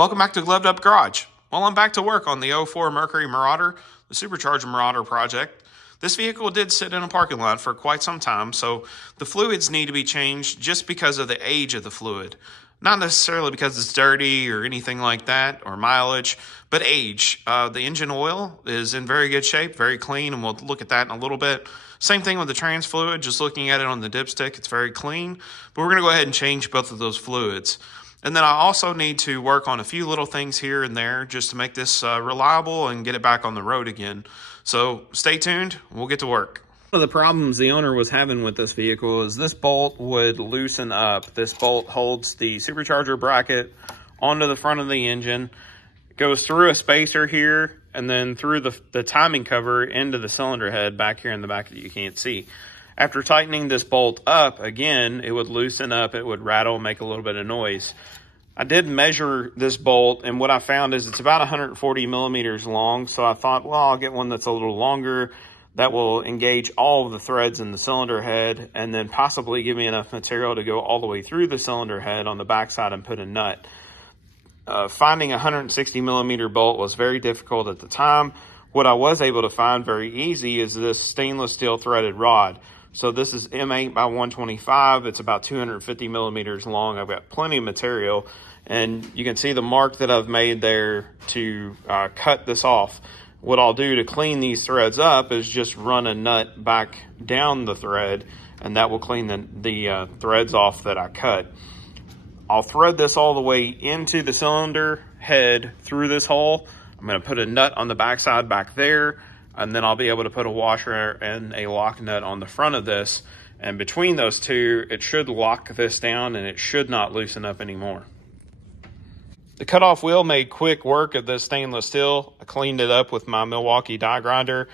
Welcome back to Gloved Up Garage. Well, I'm back to work on the 04 Mercury Marauder, the Supercharger Marauder project. This vehicle did sit in a parking lot for quite some time, so the fluids need to be changed just because of the age of the fluid. Not necessarily because it's dirty or anything like that, or mileage, but age. The engine oil is in very good shape, very clean, and we'll look at that in a little bit. Same thing with the trans fluid, just looking at it on the dipstick, it's very clean, but we're going to go ahead and change both of those fluids. And then I also need to work on a few little things here and there just to make this reliable and get it back on the road again. So stay tuned, we'll get to work. One of the problems the owner was having with this vehicle is this bolt would loosen up. This bolt holds the supercharger bracket onto the front of the engine, goes through a spacer here, and then through the timing cover into the cylinder head back here in the back that you can't see. After tightening this bolt up, again, it would loosen up, it would rattle, make a little bit of noise. I did measure this bolt, and what I found is it's about 140 millimeters long, so I thought, well, I'll get one that's a little longer that will engage all of the threads in the cylinder head, and then possibly give me enough material to go all the way through the cylinder head on the backside and put a nut. Finding a 160 millimeter bolt was very difficult at the time. What I was able to find very easy is this stainless steel threaded rod. So this is M8 by 125. It's about 250 millimeters long. I've got plenty of material, and you can see the mark that I've made there to cut this off. What I'll do to clean these threads up is just run a nut back down the thread, and that will clean the threads off that I cut. I'll thread this all the way into the cylinder head through this hole. I'm going to put a nut on the backside back there, and then I'll be able to put a washer and a lock nut on the front of this. And between those two, it should lock this down and it should not loosen up anymore. The cutoff wheel made quick work of this stainless steel. I cleaned it up with my Milwaukee die grinder,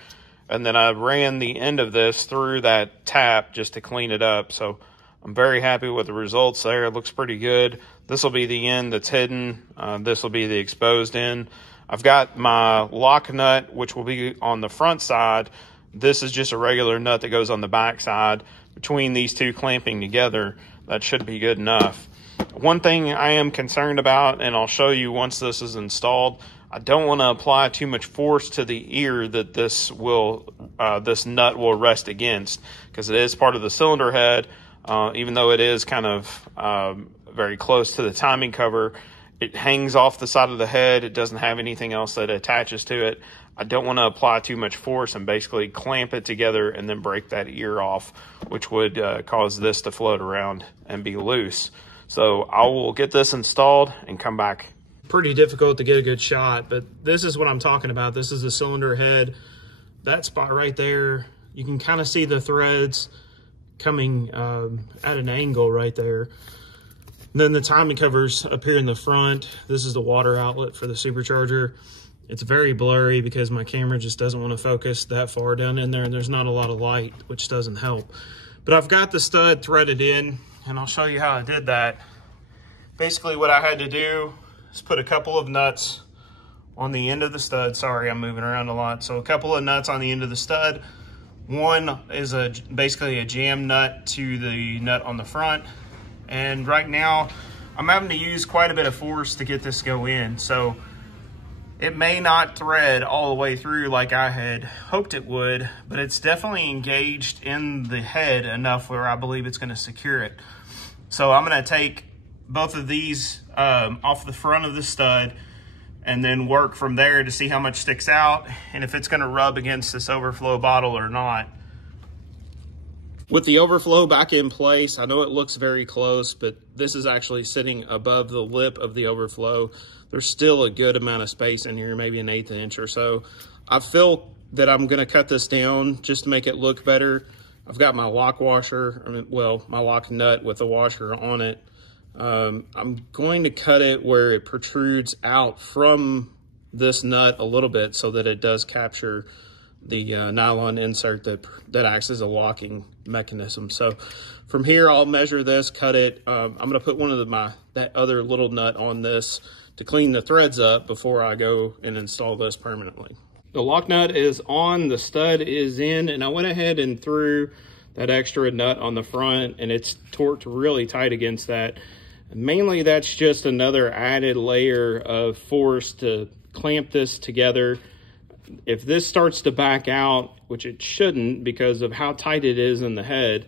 and then I ran the end of this through that tap just to clean it up. So I'm very happy with the results there. It looks pretty good. This will be the end that's hidden. This will be the exposed end. I've got my lock nut, which will be on the front side. This is just a regular nut that goes on the back side. Between these two clamping together, that should be good enough. One thing I am concerned about, and I'll show you once this is installed, I don't want to apply too much force to the ear that this nut will rest against, because it is part of the cylinder head. Even though it is kind of very close to the timing cover, it hangs off the side of the head. It doesn't have anything else that attaches to it. I don't want to apply too much force and basically clamp it together and then break that ear off, which would cause this to float around and be loose. So I will get this installed and come back. Pretty difficult to get a good shot, but this is what I'm talking about. This is the cylinder head. That spot right there, you can kind of see the threads coming at an angle right there. And then the timing covers up here in the front. This is the water outlet for the supercharger. It's very blurry because my camera just doesn't want to focus that far down in there, and there's not a lot of light, which doesn't help. But I've got the stud threaded in, and I'll show you how I did that. Basically what I had to do is put a couple of nuts on the end of the stud. Sorry, I'm moving around a lot. So a couple of nuts on the end of the stud. One is basically a jam nut to the nut on the front. And right now I'm having to use quite a bit of force to get this go in. So it may not thread all the way through like I had hoped it would, but it's definitely engaged in the head enough where I believe it's going to secure it. So I'm going to take both of these off the front of the stud and then work from there to see how much sticks out and if it's going to rub against this overflow bottle or not. With the overflow back in place, I know it looks very close, but this is actually sitting above the lip of the overflow. There's still a good amount of space in here, maybe an 1/8 inch or so. I feel that I'm going to cut this down just to make it look better. I've got my lock washer, my lock nut with the washer on it. I'm going to cut it where it protrudes out from this nut a little bit so that it does capture the nylon insert that acts as a locking mechanism. So from here, I'll measure this, cut it. I'm going to put one of that other little nut on this to clean the threads up before I go and install this permanently. The lock nut is on, the stud is in, and I went ahead and threw that extra nut on the front, and it's torqued really tight against that. Mainly that's just another added layer of force to clamp this together. If this starts to back out, which it shouldn't because of how tight it is in the head,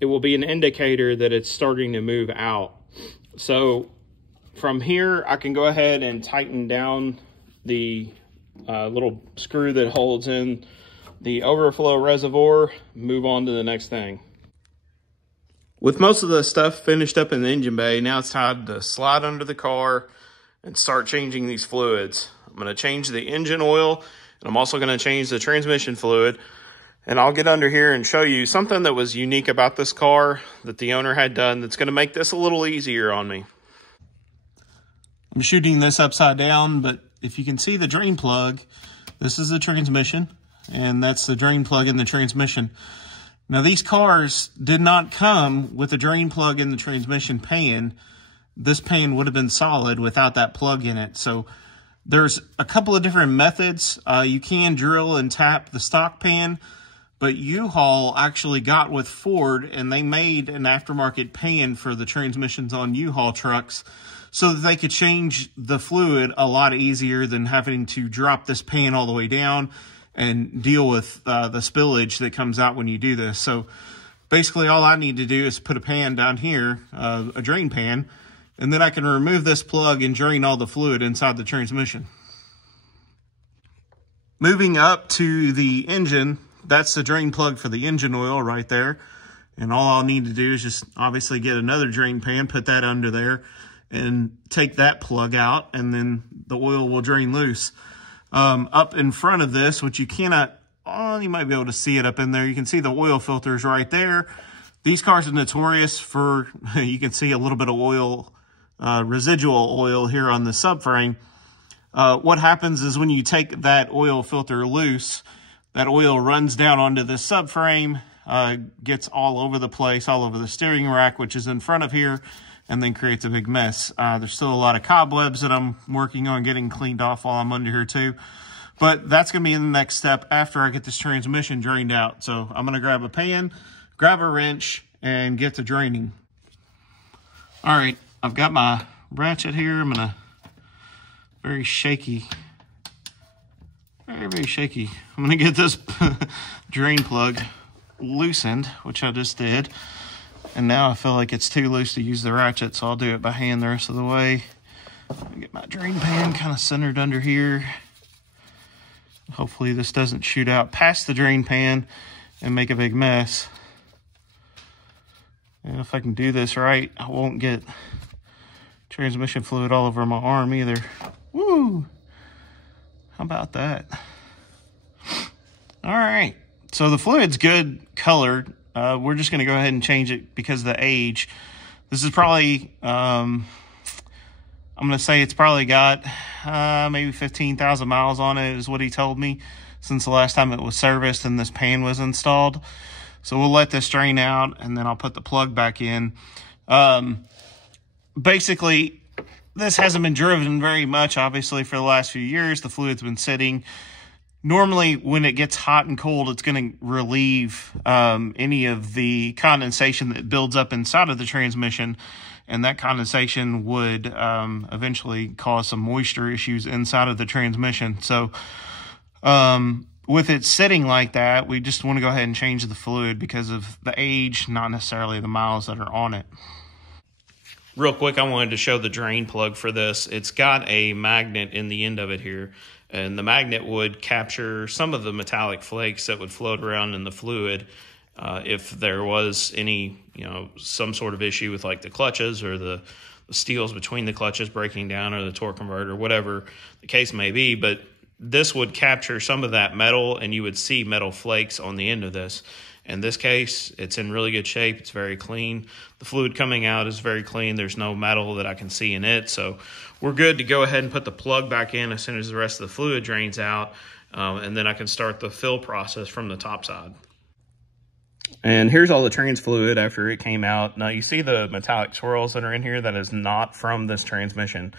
it will be an indicator that it's starting to move out. So from here, I can go ahead and tighten down the little screw that holds in the overflow reservoir, move on to the next thing. With most of the stuff finished up in the engine bay, now it's time to slide under the car and start changing these fluids. I'm going to change the engine oil, and I'm also going to change the transmission fluid. And I'll get under here and show you something that was unique about this car that the owner had done that's going to make this a little easier on me. I'm shooting this upside down, but if you can see the drain plug, this is the transmission, and that's the drain plug in the transmission. Now, these cars did not come with a drain plug in the transmission pan. This pan would have been solid without that plug in it. So there's a couple of different methods. You can drill and tap the stock pan, but U-Haul actually got with Ford and they made an aftermarket pan for the transmissions on U-Haul trucks so that they could change the fluid a lot easier than having to drop this pan all the way down and deal with the spillage that comes out when you do this. So basically all I need to do is put a pan down here, a drain pan, and then I can remove this plug and drain all the fluid inside the transmission. Moving up to the engine, that's the drain plug for the engine oil right there. And all I'll need to do is just obviously get another drain pan, put that under there, and take that plug out, and then the oil will drain loose. Up in front of this, which you cannot, you might be able to see it up in there. You can see the oil filters right there. These cars are notorious for, you can see a little bit of oil, residual oil here on the subframe. What happens is when you take that oil filter loose, that oil runs down onto the subframe, gets all over the place, all over the steering rack, which is in front of here, and then creates a big mess. There's still a lot of cobwebs that I'm working on getting cleaned off while I'm under here too. But that's going to be the next step after I get this transmission drained out. So I'm going to grab a pan, grab a wrench, and get to draining. All right, I've got my ratchet here. I'm going to, very shaky, very shaky. I'm going to get this drain plug loosened, which I just did. And now I feel like it's too loose to use the ratchet, so I'll do it by hand the rest of the way. Get my drain pan kind of centered under here. Hopefully this doesn't shoot out past the drain pan and make a big mess. And if I can do this right, I won't get transmission fluid all over my arm either. Woo! How about that? All right, so the fluid's good colored. We're just going to go ahead and change it because of the age. This is probably, I'm going to say it's probably got maybe 15,000 miles on it is what he told me since the last time it was serviced and this pan was installed. So we'll let this drain out and then I'll put the plug back in. Basically, this hasn't been driven very much, obviously, for the last few years. The fluid's been sitting. Normally, when it gets hot and cold, it's going to relieve any of the condensation that builds up inside of the transmission, and that condensation would eventually cause some moisture issues inside of the transmission. So with it sitting like that, we just want to go ahead and change the fluid because of the age, not necessarily the miles that are on it. Real quick, I wanted to show the drain plug for this. It's got a magnet in the end of it here. And the magnet would capture some of the metallic flakes that would float around in the fluid if there was any, some sort of issue with like the clutches or the steels between the clutches breaking down or the torque converter, whatever the case may be. But this would capture some of that metal and you would see metal flakes on the end of this. In this case, it's in really good shape. It's very clean. The fluid coming out is very clean. There's no metal that I can see in it. So we're good to go ahead and put the plug back in as soon as the rest of the fluid drains out. And then I can start the fill process from the top side. And here's all the trans fluid after it came out. Now you see the metallic swirls that are in here. That is not from this transmission.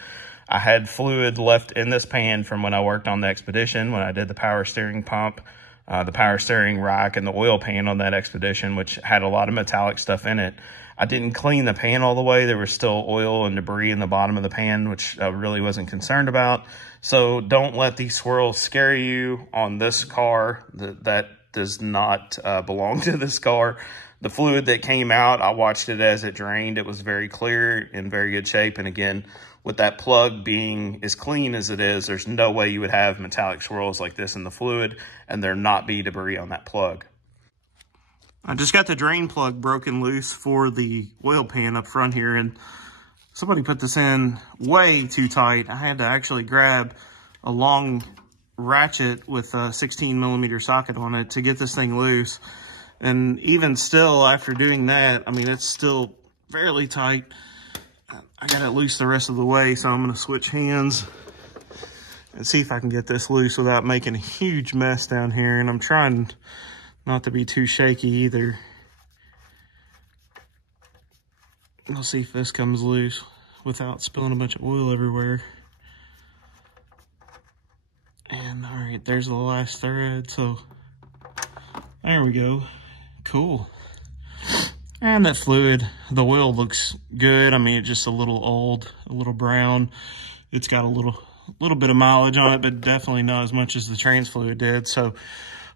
I had fluid left in this pan from when I worked on the Expedition, when I did the power steering pump, the power steering rack, and the oil pan on that Expedition, which had a lot of metallic stuff in it. I didn't clean the pan all the way. There was still oil and debris in the bottom of the pan, which I really wasn't concerned about. So don't let these swirls scare you on this car. That does not belong to this car. The fluid that came out, I watched it as it drained. It was very clear, in very good shape. And again, with that plug being as clean as it is, there's no way you would have metallic swirls like this in the fluid and there not be debris on that plug. I just got the drain plug broken loose for the oil pan up front here, and somebody put this in way too tight. I had to actually grab a long ratchet with a 16mm socket on it to get this thing loose. And even still, after doing that, I mean, it's still fairly tight. I got it loose the rest of the way, so I'm going to switch hands and see if I can get this loose without making a huge mess down here. And I'm trying not to be too shaky either. I'll see if this comes loose without spilling a bunch of oil everywhere. And all right, there's the last thread. So there we go. Cool. And that fluid, the oil looks good. I mean, it's just a little old, a little brown. It's got a little bit of mileage on it, but definitely not as much as the trans fluid did. So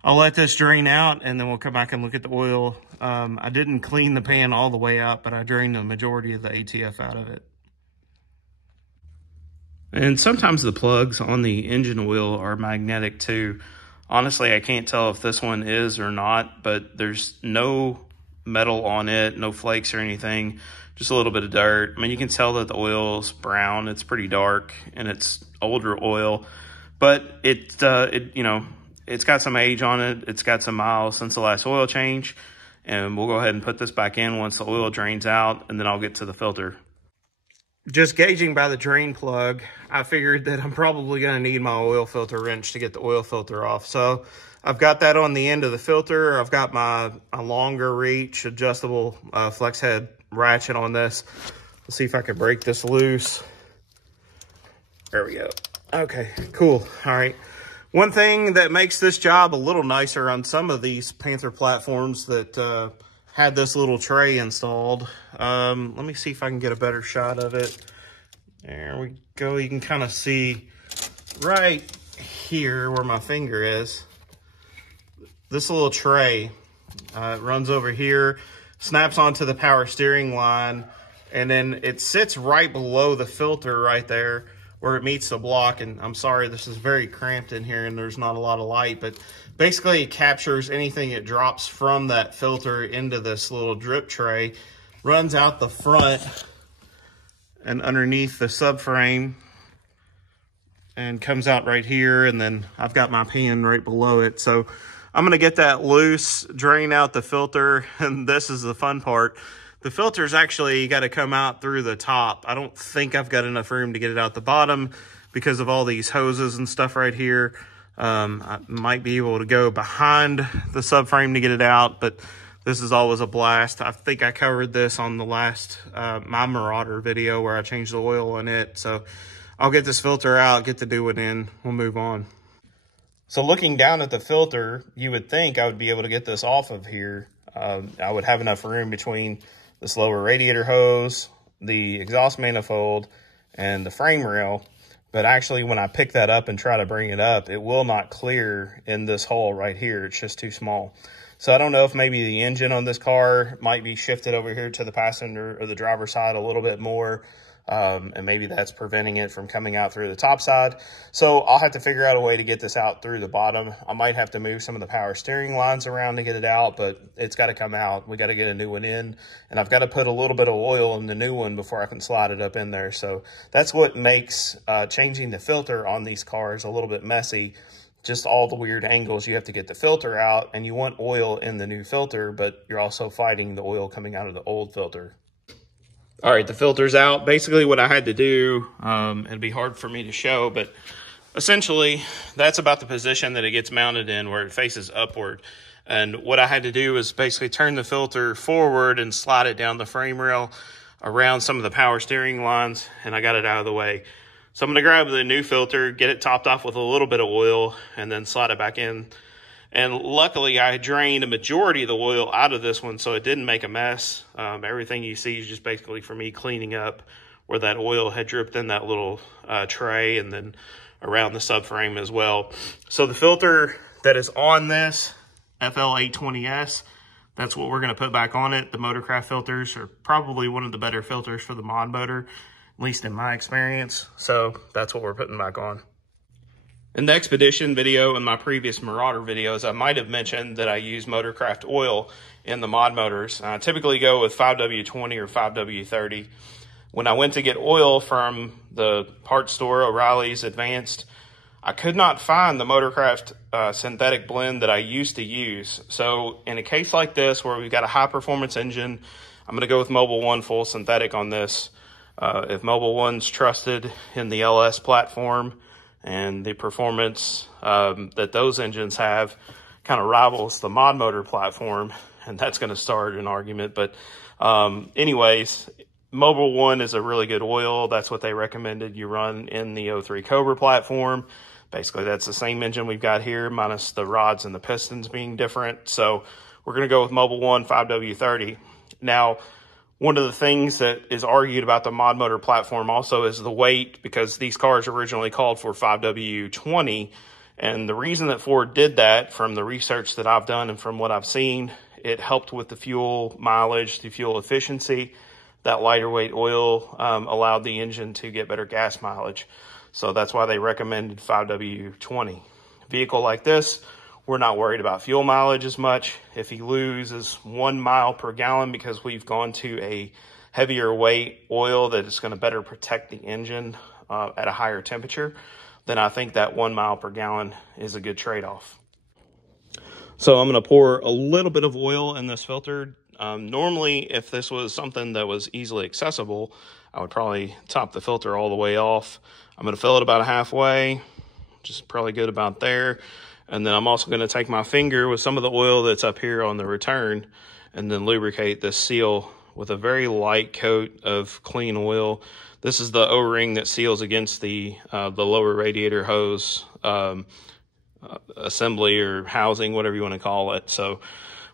I'll let this drain out, and then we'll come back and look at the oil. I didn't clean the pan all the way out, but I drained the majority of the ATF out of it. And sometimes the plugs on the engine oil are magnetic too. Honestly, I can't tell if this one is or not, but there's no metal on it, no flakes or anything, just a little bit of dirt. I mean, you can tell that the oil's brown. It's pretty dark and it's older oil, but it you know, it's got some age on it. It's got some miles since the last oil change, and we'll go ahead and put this back in once the oil drains out, and then I'll get to the filter. Just gauging by the drain plug, I figured that I'm probably going to need my oil filter wrench to get the oil filter off. So I've got that on the end of the filter. I've got my longer reach adjustable flex head ratchet on this. Let's see if I can break this loose. There we go. Okay, cool. All right. One thing that makes this job a little nicer on some of these Panther platforms that had this little tray installed. Let me see if I can get a better shot of it. There we go. You can kind of see right here where my finger is. This little tray runs over here, snaps onto the power steering line, and then it sits right below the filter right there where it meets the block. And I'm sorry, this is very cramped in here and there's not a lot of light, but basically it captures anything it drops from that filter into this little drip tray, runs out the front and underneath the subframe and comes out right here. And then I've got my pan right below it. So I'm going to get that loose, drain out the filter, and this is the fun part. The filter's actually got to come out through the top. I don't think I've got enough room to get it out the bottom because of all these hoses and stuff right here. I might be able to go behind the subframe to get it out, but this is always a blast. I think I covered this on the last my Marauder video where I changed the oil on it. So I'll get this filter out, get the new one in, we'll move on. So looking down at the filter, you would think I would be able to get this off of here. I would have enough room between this lower radiator hose, the exhaust manifold, and the frame rail. But actually, when I pick that up and try to bring it up, it will not clear in this hole right here. It's just too small. So I don't know if maybe the engine on this car might be shifted over here to the passenger or the driver's side a little bit more. And maybe that's preventing it from coming out through the top side. So I'll have to figure out a way to get this out through the bottom. I might have to move some of the power steering lines around to get it out, but it's got to come out. We got to get a new one in, and I've got to put a little bit of oil in the new one before I can slide it up in there. So that's what makes changing the filter on these cars a little bit messy. Just all the weird angles. You have to get the filter out, and you want oil in the new filter, but you're also fighting the oil coming out of the old filter. All right, the filter's out. Basically what I had to do, it'd be hard for me to show, but essentially that's about the position that it gets mounted in, where it faces upward. And what I had to do is basically turn the filter forward and slide it down the frame rail around some of the power steering lines, and I got it out of the way. So I'm going to grab the new filter, get it topped off with a little bit of oil, and then slide it back in. And luckily, I drained a majority of the oil out of this one, so it didn't make a mess. Everything you see is just basically for me cleaning up where that oil had dripped in that little tray and then around the subframe as well. So the filter that is on this FL820S, that's what we're going to put back on it. The Motorcraft filters are probably one of the better filters for the mod motor, at least in my experience. So that's what we're putting back on. In the Expedition video and my previous Marauder videos, I might have mentioned that I use Motorcraft oil in the mod motors. I typically go with 5W20 or 5W30. When I went to get oil from the parts store, O'Reilly's Advanced, I could not find the Motorcraft synthetic blend that I used to use. So in a case like this where we've got a high performance engine, I'm going to go with Mobil 1 full synthetic on this. If Mobil 1's trusted in the LS platform, and the performance that those engines have kind of rivals the mod motor platform, and that's going to start an argument. But anyways, Mobil 1 is a really good oil. That's what they recommended you run in the 03 Cobra platform. Basically, that's the same engine we've got here, minus the rods and the pistons being different. So we're going to go with Mobil 1 5W30. Now, one of the things that is argued about the mod motor platform also is the weight, because these cars originally called for 5W20. And the reason that Ford did that, from the research that I've done and from what I've seen, it helped with the fuel mileage, the fuel efficiency. That lighter weight oil allowed the engine to get better gas mileage. So that's why they recommended 5W20. A vehicle like this, we're not worried about fuel mileage as much. If you loses 1 mile per gallon because we've gone to a heavier weight oil that is going to better protect the engine at a higher temperature, then I think that 1 mile per gallon is a good trade-off. So I'm going to pour a little bit of oil in this filter. Normally, if this was something that was easily accessible, I would probably top the filter all the way off. I'm going to fill it about halfway, just probably good about there. And then I'm also going to take my finger with some of the oil that's up here on the return and then lubricate this seal with a very light coat of clean oil. This is the O-ring that seals against the lower radiator hose assembly or housing, whatever you want to call it. So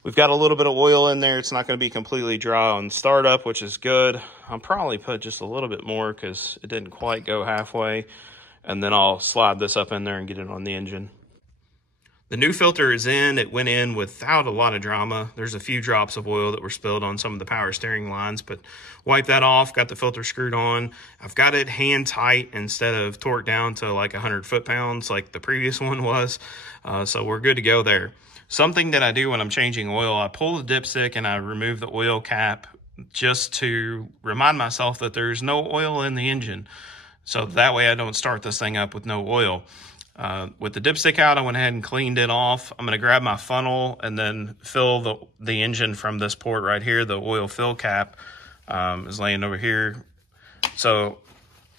we've got a little bit of oil in there. It's not going to be completely dry on startup, which is good. I'll probably put just a little bit more because it didn't quite go halfway. And then I'll slide this up in there and get it on the engine. The new filter is in. It went in without a lot of drama. There's a few drops of oil that were spilled on some of the power steering lines, but wipe that off, got the filter screwed on. I've got it hand tight instead of torqued down to like 100 foot-pounds like the previous one was. So we're good to go there. Something that I do when I'm changing oil, I pull the dipstick and I remove the oil cap just to remind myself that there's no oil in the engine. So that way I don't start this thing up with no oil. With the dipstick out, I went ahead and cleaned it off. I'm going to grab my funnel and then fill the engine from this port right here. The oil fill cap is laying over here. So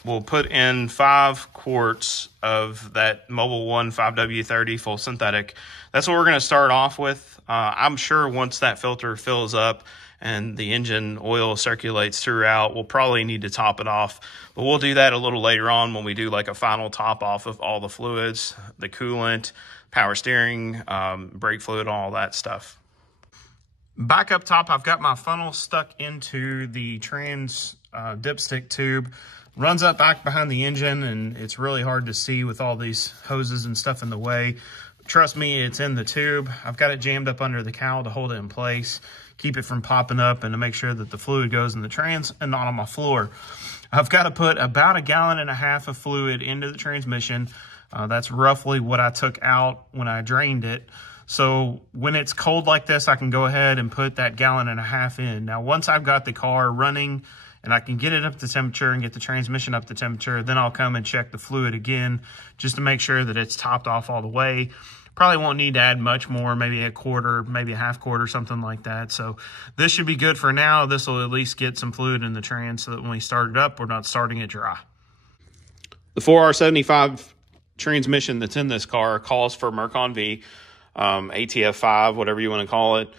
we'll put in 5 quarts of that Mobil 1 5W30 full synthetic. That's what we're going to start off with. I'm sure once that filter fills up and the engine oil circulates throughout, we'll probably need to top it off. But we'll do that a little later on when we do like a final top off of all the fluids, the coolant, power steering, brake fluid, all that stuff. Back up top, I've got my funnel stuck into the trans dipstick tube. Runs up back behind the engine, and it's really hard to see with all these hoses and stuff in the way. Trust me, it's in the tube. I've got it jammed up under the cowl to hold it in place, keep it from popping up, and to make sure that the fluid goes in the trans and not on my floor. I've got to put about 1.5 gallons of fluid into the transmission. That's roughly what I took out when I drained it. So when it's cold like this, I can go ahead and put that 1.5 gallons in. Now, once I've got the car running and I can get it up to temperature and get the transmission up to temperature, then I'll come and check the fluid again just to make sure that it's topped off all the way. Probably won't need to add much more, maybe a quarter, maybe a half quart or something like that. So this should be good for now. This will at least get some fluid in the trans so that when we start it up, we're not starting it dry. The 4R75 transmission that's in this car calls for Merc on V, ATF5, whatever you want to call it.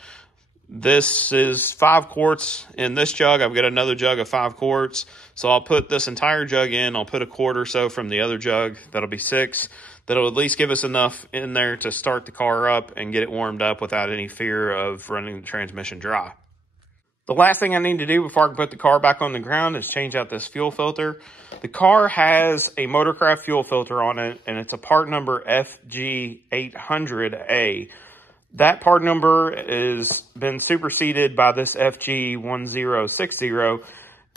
This is 5 quarts in this jug. I've got another jug of 5 quarts. So I'll put this entire jug in. I'll put a quart or so from the other jug. That'll be 6. That'll at least give us enough in there to start the car up and get it warmed up without any fear of running the transmission dry. The last thing I need to do before I can put the car back on the ground is change out this fuel filter. The car has a Motorcraft fuel filter on it, and it's a part number FG800A. That part number has been superseded by this FG1060.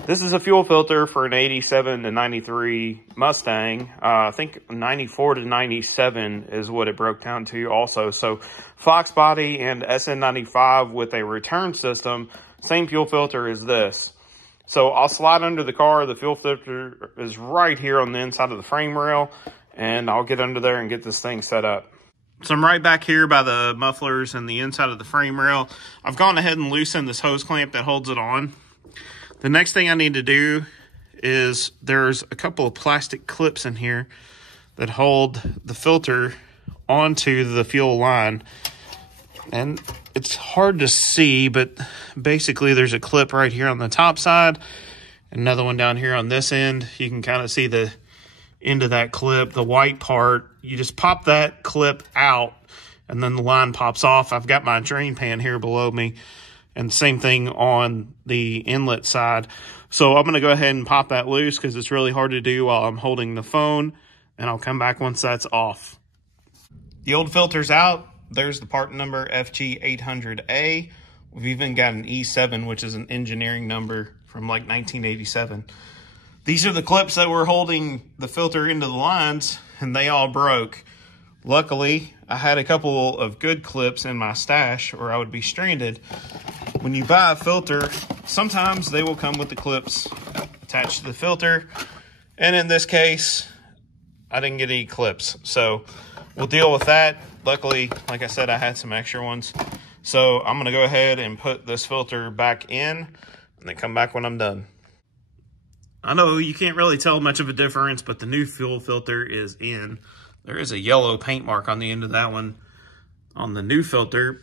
This is a fuel filter for an 87 to 93 Mustang. I think 94 to 97 is what it broke down to also. So Fox body and SN95 with a return system, same fuel filter as this. So I'll slide under the car. The fuel filter is right here on the inside of the frame rail, and I'll get under there and get this thing set up. So I'm right back here by the mufflers and the inside of the frame rail. I've gone ahead and loosened this hose clamp that holds it on. The next thing I need to do is there's a couple of plastic clips in here that hold the filter onto the fuel line. And it's hard to see, but basically there's a clip right here on the top side, another one down here on this end. You can kind of see the end of that clip, the white part. You just pop that clip out and then the line pops off. I've got my drain pan here below me, and same thing on the inlet side. So I'm going to go ahead and pop that loose because it's really hard to do while I'm holding the phone, and I'll come back once that's off. The old filter's out. There's the part number FG800A. We've even got an E7, which is an engineering number from like 1987. These are the clips that were holding the filter into the lines, and they all broke. Luckily, I had a couple of good clips in my stash, or I would be stranded. When you buy a filter, sometimes they will come with the clips attached to the filter. And in this case, I didn't get any clips. So we'll deal with that. Luckily, like I said, I had some extra ones. So I'm going to go ahead and put this filter back in and then come back when I'm done. I know you can't really tell much of a difference, but the new fuel filter is in. There is a yellow paint mark on the end of that one on the new filter.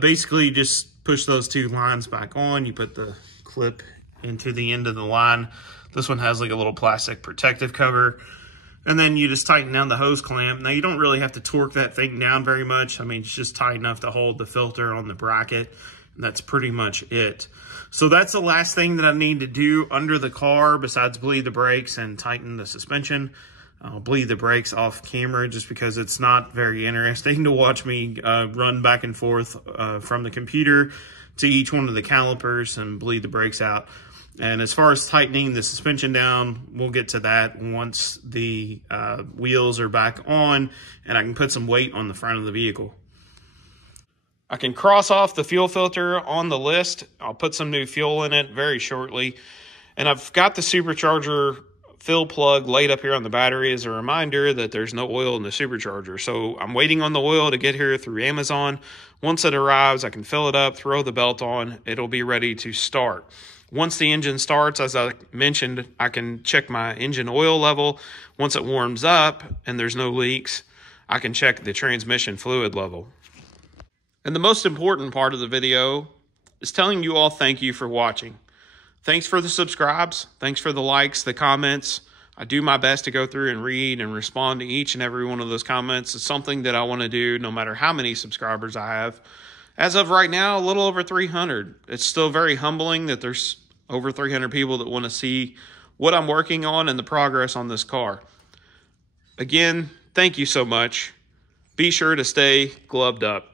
Basically, you just push those two lines back on. You put the clip into the end of the line. This one has like a little plastic protective cover. And then you just tighten down the hose clamp. Now, you don't really have to torque that thing down very much. I mean, it's just tight enough to hold the filter on the bracket. And that's pretty much it. So that's the last thing that I need to do under the car besides bleed the brakes and tighten the suspension. I'll bleed the brakes off camera just because it's not very interesting to watch me run back and forth from the computer to each one of the calipers and bleed the brakes out. And as far as tightening the suspension down, we'll get to that once the wheels are back on and I can put some weight on the front of the vehicle. I can cross off the fuel filter on the list. I'll put some new fuel in it very shortly. And I've got the supercharger fill plug laid up here on the battery as a reminder that there's no oil in the supercharger. So I'm waiting on the oil to get here through Amazon. Once it arrives, I can fill it up, throw the belt on. It'll be ready to start. Once the engine starts, as I mentioned, I can check my engine oil level. Once it warms up and there's no leaks, I can check the transmission fluid level. And the most important part of the video is telling you all thank you for watching. Thanks for the subscribes. Thanks for the likes, the comments. I do my best to go through and read and respond to each and every one of those comments. It's something that I want to do no matter how many subscribers I have. As of right now, a little over 300. It's still very humbling that there's over 300 people that want to see what I'm working on and the progress on this car. Again, thank you so much. Be sure to stay gloved up.